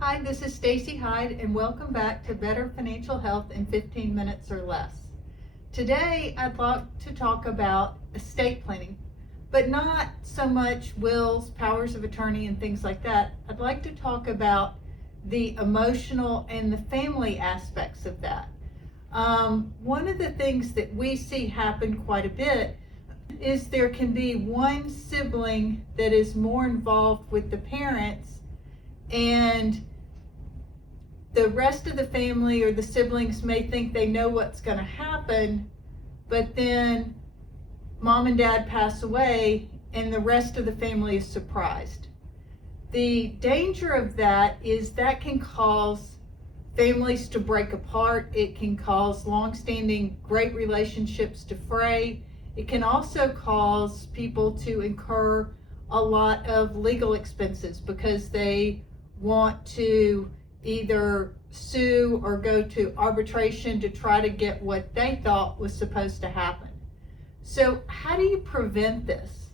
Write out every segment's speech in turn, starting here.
Hi, this is Stacey Hyde, and welcome back to Better Financial Health in 15 Minutes or Less. Today, I'd like to talk about estate planning, but not so much wills, powers of attorney, and things like that. I'd like to talk about the emotional and the family aspects of that. One of the things that we see happen quite a bit is there can be one sibling that is more involved with the parents, and the rest of the family or the siblings may think they know what's going to happen, but then mom and dad pass away and the rest of the family is surprised. The danger of that is that can cause families to break apart. It can cause long-standing great relationships to fray. It can also cause people to incur a lot of legal expenses because they want to either sue or go to arbitration to try to get what they thought was supposed to happen. So how do you prevent this?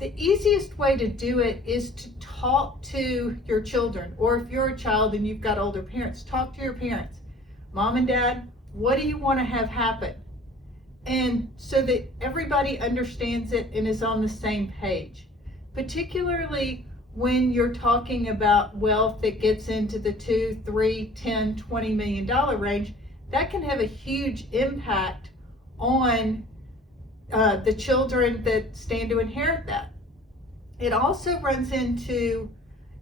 The easiest way to do it is to talk to your children, or if you're a child and you've got older parents, talk to your parents. Mom and dad, what do you want to have happen? And so that everybody understands it and is on the same page. Particularly when you're talking about wealth that gets into the $2, $3, $10, $20 million range, that can have a huge impact on the children that stand to inherit that. It also runs into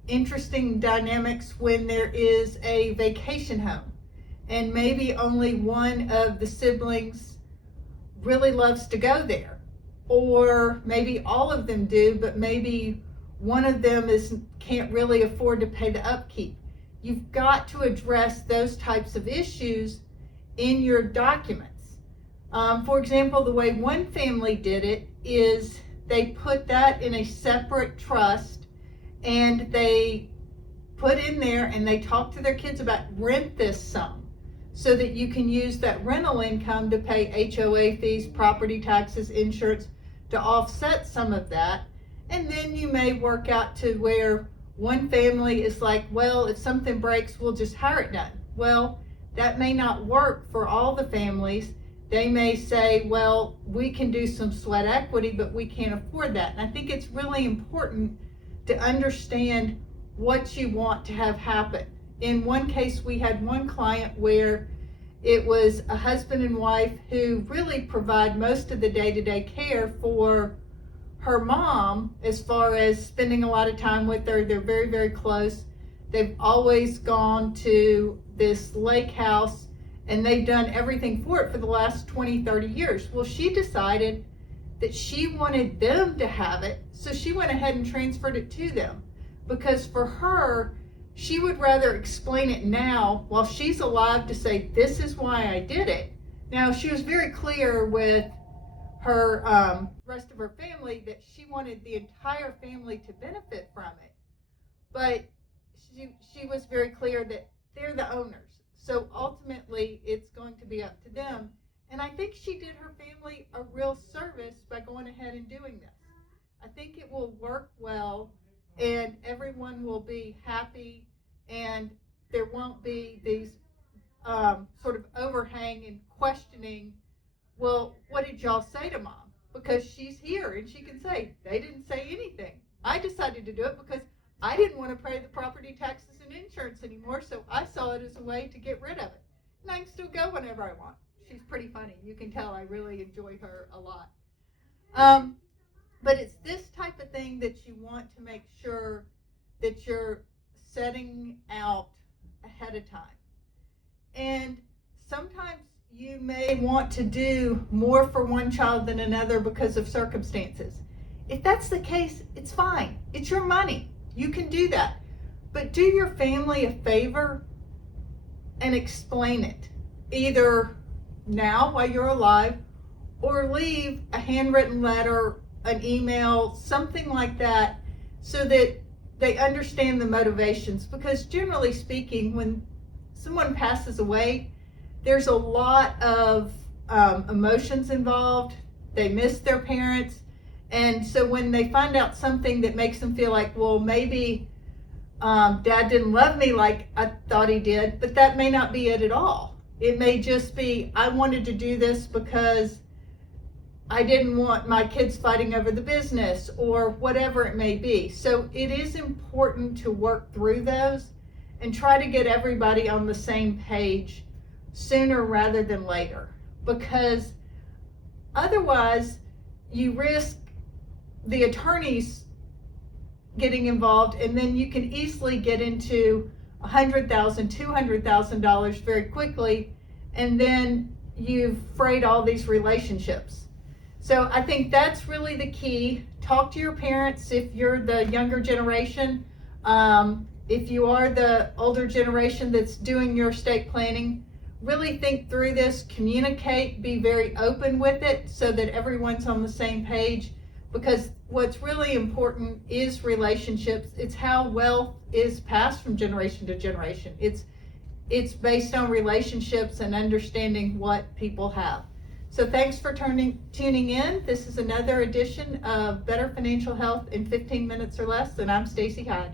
interesting dynamics when there is a vacation home and maybe only one of the siblings really loves to go there, or maybe all of them do, but maybe one of them can't really afford to pay the upkeep. You've got to address those types of issues in your documents. For example, the way one family did it is they put that in a separate trust, and they put in there and they talked to their kids about rent this sum so that you can use that rental income to pay HOA fees, property taxes, insurance to offset some of that. And then you may work out to where one family is like, well, if something breaks, we'll just hire it done. Well, that may not work for all the families. They may say, well, we can do some sweat equity, but we can't afford that. And I think it's really important to understand what you want to have happen. In one case, we had one client where it was a husband and wife who really provide most of the day-to-day care for her mom, as far as spending a lot of time with her. They're very, very close. They've always gone to this lake house and they've done everything for it for the last 20, 30 years. Well, she decided that she wanted them to have it, so she went ahead and transferred it to them, because for her, she would rather explain it now while she's alive to say, this is why I did it. Now, she was very clear with her rest of her family that she wanted the entire family to benefit from it, but she was very clear that they're the owners, so ultimately it's going to be up to them. And I think she did her family a real service by going ahead and doing this. I think it will work well and everyone will be happy, and there won't be these sort of overhang and questioning, well, what did y'all say to mom? Because she's here and she can say, they didn't say anything. I decided to do it because I didn't want to pay the property taxes and insurance anymore, so I saw it as a way to get rid of it. And I can still go whenever I want. She's pretty funny. You can tell I really enjoy her a lot. But it's this type of thing that you want to make sure that you're setting out ahead of time. And sometimes you may want to do more for one child than another because of circumstances. If that's the case, it's fine. It's your money. You can do that. But do your family a favor and explain it, either now while you're alive, or leave a handwritten letter, an email, something like that, so that they understand the motivations. Because generally speaking, when someone passes away, there's a lot of emotions involved. They miss their parents. And so when they find out something that makes them feel like, well, maybe Dad didn't love me like I thought he did, but that may not be it at all. It may just be, I wanted to do this because I didn't want my kids fighting over the business or whatever it may be. So it is important to work through those and try to get everybody on the same page sooner rather than later, because otherwise you risk the attorneys getting involved, and then you can easily get into $100,000, $200,000 very quickly, and then you've frayed all these relationships. So I think that's really the key. Talk to your parents if you're the younger generation. If you are the older generation that's doing your estate planning, really think through this, communicate, be very open with it so that everyone's on the same page, because what's really important is relationships. It's how wealth is passed from generation to generation. It's based on relationships and understanding what people have. So thanks for tuning in. This is another edition of Better Financial Health in 15 Minutes or Less, and I'm Stacey Hyde.